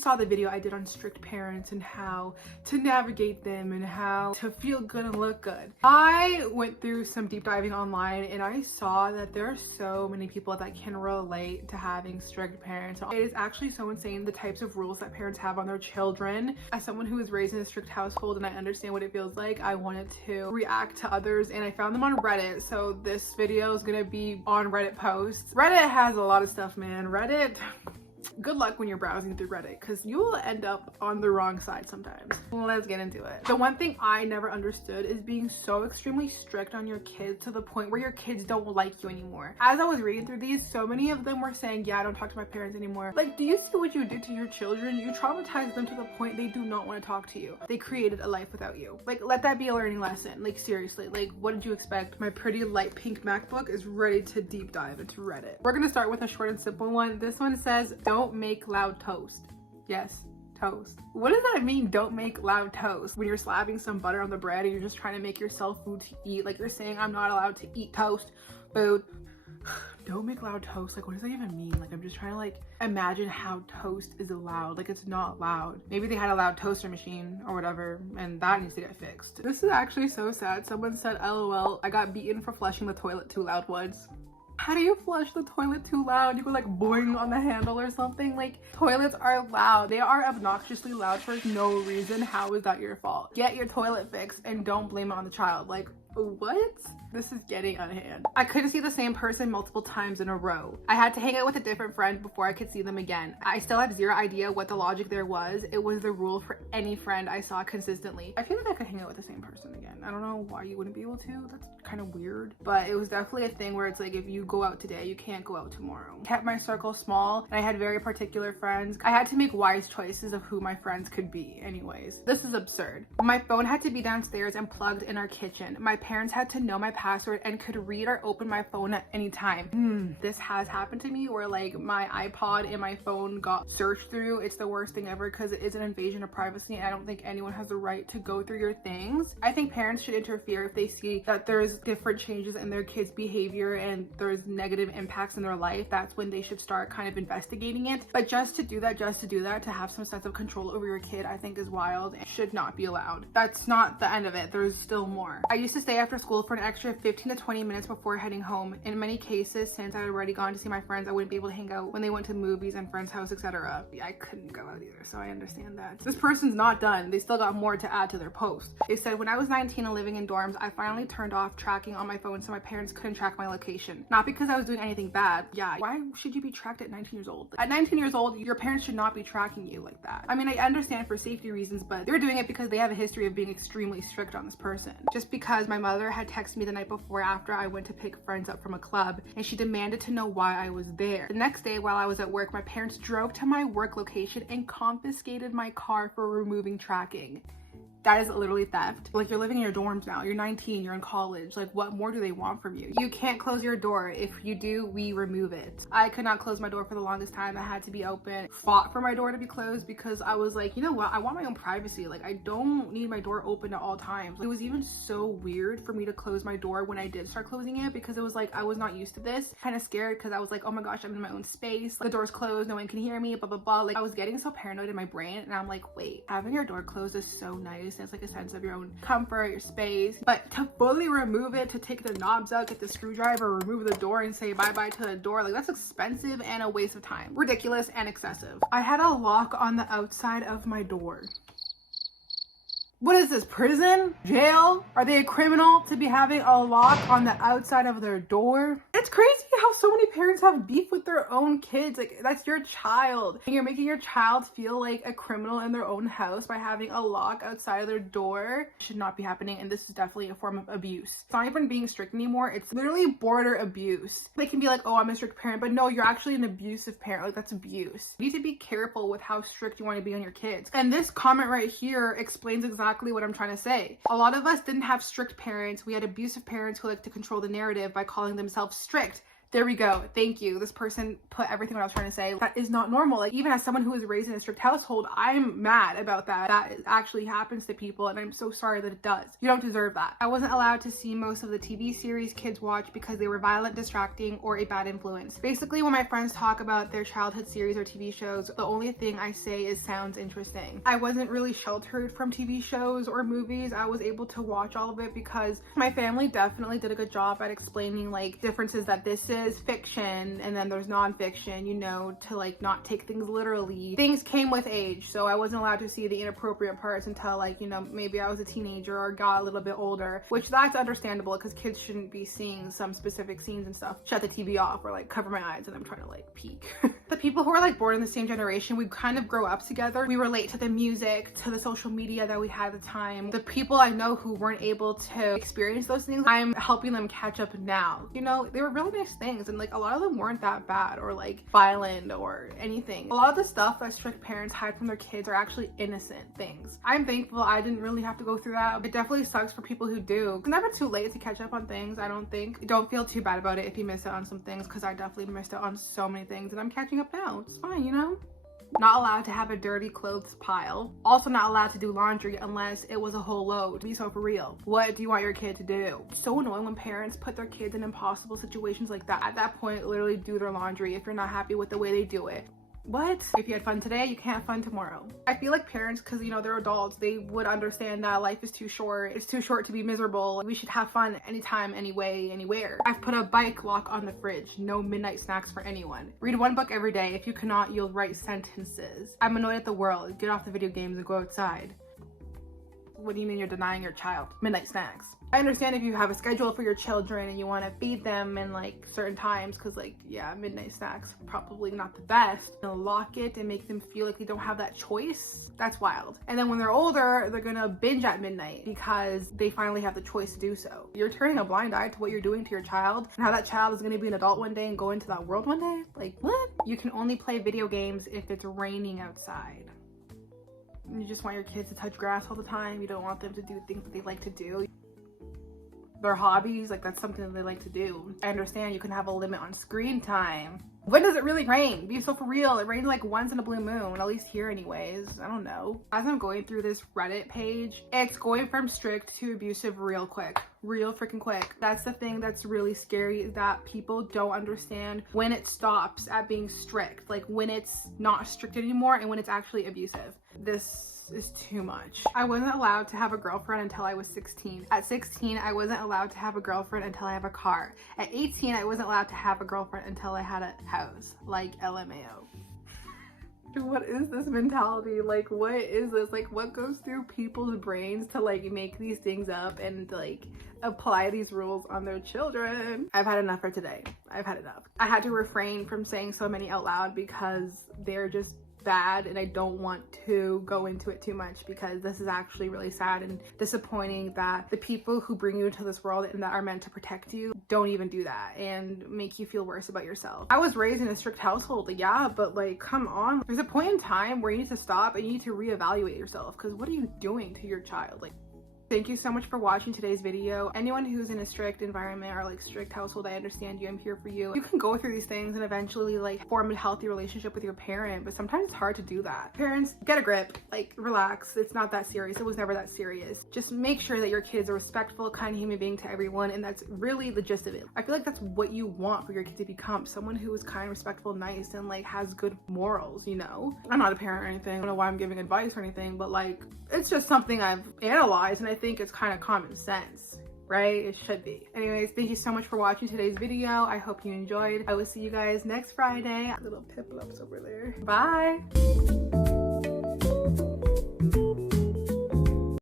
saw the video I did on strict parents and how to navigate them and how to feel good and look good. I went through some deep diving online and I saw that there are so many people that can relate to having strict parents. It is actually so insane the types of rules that parents have on their children. As someone who was raised in a strict household and I understand what it feels like, I wanted to react to others and I found them on Reddit. So this video is gonna be on Reddit posts. Reddit has a lot of stuff, man. Reddit, good luck when you're browsing through Reddit because you will end up on the wrong side sometimes. Let's get into it. The one thing I never understood is being so extremely strict on your kids to the point where your kids don't like you anymore. As I was reading through these, so many of them were saying, yeah, I don't talk to my parents anymore. Like, do you see what you did to your children? You traumatized them to the point they do not want to talk to you. They created a life without you. Like, let that be a learning lesson. Like, seriously, like, what did you expect? My pretty light pink MacBook is ready to deep dive into Reddit. We're gonna start with a short and simple one. This one says, don't make loud toast. Yes, toast. What does that mean, don't make loud toast? When you're slapping some butter on the bread and you're just trying to make yourself food to eat, like you're saying I'm not allowed to eat toast food. Don't make loud toast. Like, what does that even mean? Like, I'm just trying to like imagine how toast is loud. Like, it's not loud. Maybe they had a loud toaster machine or whatever and that needs to get fixed. This is actually so sad. Someone said, LOL, I got beaten for flushing the toilet too loud once. How do you flush the toilet too loud? You go like boing on the handle or something? Like, toilets are loud. They are obnoxiously loud for no reason. How is that your fault? Get your toilet fixed and don't blame it on the child. Like, what? This is getting out of hand. I couldn't see the same person multiple times in a row. I had to hang out with a different friend before I could see them again. I still have zero idea what the logic there was. It was the rule for any friend I saw consistently. I feel like I could hang out with the same person again. I don't know why you wouldn't be able to. That's kind of weird. But it was definitely a thing where it's like, if you go out today, you can't go out tomorrow. Kept my circle small and I had very particular friends. I had to make wise choices of who my friends could be anyways. This is absurd. My phone had to be downstairs and plugged in our kitchen. My parents had to know my password and could read or open my phone at any time. This has happened to me where like my iPod and my phone got searched through. It's the worst thing ever because it is an invasion of privacy and I don't think anyone has the right to go through your things. I think parents should interfere if they see that there's different changes in their kids' behavior and there's negative impacts in their life. That's when they should start kind of investigating it. But just to do that, to have some sense of control over your kid, I think is wild and should not be allowed. That's not the end of it. There's still more. I used to stay after school for an extra 15 to 20 minutes before heading home. In many cases, since I had already gone to see my friends, I wouldn't be able to hang out when they went to movies and friends' house, etc. I couldn't go out either, so I understand that. This person's not done. They still got more to add to their post. They said, when I was 19 and living in dorms, I finally turned off tracking on my phone so my parents couldn't track my location. Not because I was doing anything bad. Yeah, why should you be tracked at 19 years old? At 19 years old, your parents should not be tracking you like that. I mean, I understand for safety reasons, but they're doing it because they have a history of being extremely strict on this person. Just because my mother had texted me the night before after I went to pick friends up from a club and she demanded to know why I was there. The next day while I was at work, my parents drove to my work location and confiscated my car for removing tracking. That is literally theft. Like, you're living in your dorms now. You're 19, you're in college. Like, what more do they want from you? You can't close your door. If you do, we remove it. I could not close my door for the longest time. I had to be open. Fought for my door to be closed because I was like, you know what? I want my own privacy. Like, I don't need my door open at all times. It was even so weird for me to close my door when I did start closing it because it was like, I was not used to this. Kind of scared because I was like, oh my gosh, I'm in my own space. The door's closed. No one can hear me, blah, blah, blah. Like, I was getting so paranoid in my brain and I'm like, wait, having your door closed is so nice. It's like a sense of your own comfort, your space, but to fully remove it, to take the knobs out, get the screwdriver, remove the door and say bye-bye to the door, like, that's expensive and a waste of time. Ridiculous and excessive. I had a lock on the outside of my door. What is this, prison? Jail? Are they a criminal to be having a lock on the outside of their door? It's crazy how so many parents have beef with their own kids. Like, that's your child. And you're making your child feel like a criminal in their own house by having a lock outside of their door. It should not be happening, and this is definitely a form of abuse. It's not even being strict anymore. It's literally border abuse. They can be like, oh, I'm a strict parent, but no, you're actually an abusive parent. Like, that's abuse. You need to be careful with how strict you want to be on your kids. And this comment right here explains exactly what I'm trying to say. A lot of us didn't have strict parents. We had abusive parents who like to control the narrative by calling themselves strict. There we go. Thank you. This person put everything what I was trying to say. That is not normal. Like, even as someone who was raised in a strict household, I'm mad about that. That actually happens to people, and I'm so sorry that it does. You don't deserve that. I wasn't allowed to see most of the TV series kids watch because they were violent, distracting, or a bad influence. Basically, when my friends talk about their childhood series or TV shows, the only thing I say is sounds interesting. I wasn't really sheltered from TV shows or movies. I was able to watch all of it because my family definitely did a good job at explaining like differences, that this is fiction and then there's nonfiction, you know, to like not take things literally. Things came with age, so I wasn't allowed to see the inappropriate parts until like, you know, maybe I was a teenager or got a little bit older, which that's understandable because kids shouldn't be seeing some specific scenes and stuff. Shut the TV off or like cover my eyes and I'm trying to like peek. The people who are like born in the same generation, we kind of grow up together. We relate to the music, to the social media that we had at the time. The people I know who weren't able to experience those things, I'm helping them catch up now. You know, they were really nice things, and like a lot of them weren't that bad or like violent or anything. A lot of the stuff that strict parents hide from their kids are actually innocent things. I'm thankful I didn't really have to go through that. It definitely sucks for people who do. It's never too late to catch up on things, I don't think. Don't feel too bad about it if you miss out on some things, because I definitely missed out on so many things and I'm catching up now. It's fine, you know? Not allowed to have a dirty clothes pile. Also not allowed to do laundry unless it was a whole load. Be so for real. What do you want your kid to do? It's so annoying when parents put their kids in impossible situations like that. At that point, literally do their laundry if you're not happy with the way they do it. What? If you had fun today, you can't have fun tomorrow. I feel like parents, because you know they're adults, they would understand that life is too short. It's too short to be miserable. We should have fun anytime, anyway, anywhere. I've put a bike lock on the fridge. No midnight snacks for anyone. Read one book every day. If you cannot, you'll write sentences. I'm annoyed at the world. Get off the video games and go outside. What do you mean you're denying your child midnight snacks? I understand if you have a schedule for your children and you want to feed them in like certain times, because like, yeah, midnight snacks probably not the best. You'll lock it and make them feel like they don't have that choice. That's wild. And then when they're older, they're gonna binge at midnight because they finally have the choice to do so. You're turning a blind eye to what you're doing to your child and how that child is gonna be an adult one day and go into that world one day. Like, what? You can only play video games if it's raining outside. You just want your kids to touch grass all the time. You don't want them to do things that they like to do. Their hobbies, like that's something that they like to do. I understand you can have a limit on screen time. When does it really rain? Be so for real. It rains like once in a blue moon, at least here anyways. I don't know. As I'm going through this Reddit page, it's going from strict to abusive real quick. Real freaking quick. That's the thing that's really scary, is that people don't understand when it stops at being strict. Like when it's not strict anymore and when it's actually abusive. This is too much. I wasn't allowed to have a girlfriend until I was 16. At 16, I wasn't allowed to have a girlfriend until I have a car. At 18, I wasn't allowed to have a girlfriend until I had a house. Like LMAO. What is this mentality? Like, what is this? Like, what goes through people's brains to like make these things up and like apply these rules on their children? I've had enough for today. I've had enough. I had to refrain from saying so many out loud because they're just bad, and I don't want to go into it too much because this is actually really sad and disappointing that the people who bring you into this world and that are meant to protect you don't even do that and make you feel worse about yourself. I was raised in a strict household, yeah, but like, come on. There's a point in time where you need to stop and you need to reevaluate yourself, because what are you doing to your child? Like, thank you so much for watching today's video. Anyone who's in a strict environment or like strict household, I understand you. I'm here for you. You can go through these things and eventually like form a healthy relationship with your parent, but sometimes it's hard to do that. Parents, get a grip, like relax. It's not that serious. It was never that serious. Just make sure that your kid's a respectful, kind human being to everyone, and that's really the gist of it. I feel like that's what you want for your kid to become. Someone who is kind, respectful, nice, and like has good morals, you know? I'm not a parent or anything. I don't know why I'm giving advice or anything, but like, it's just something I've analyzed, and I think it's kind of common sense, right? It should be. Anyways, thank you so much for watching today's video. I hope you enjoyed. I will see you guys next Friday. Little piplups over there. Bye.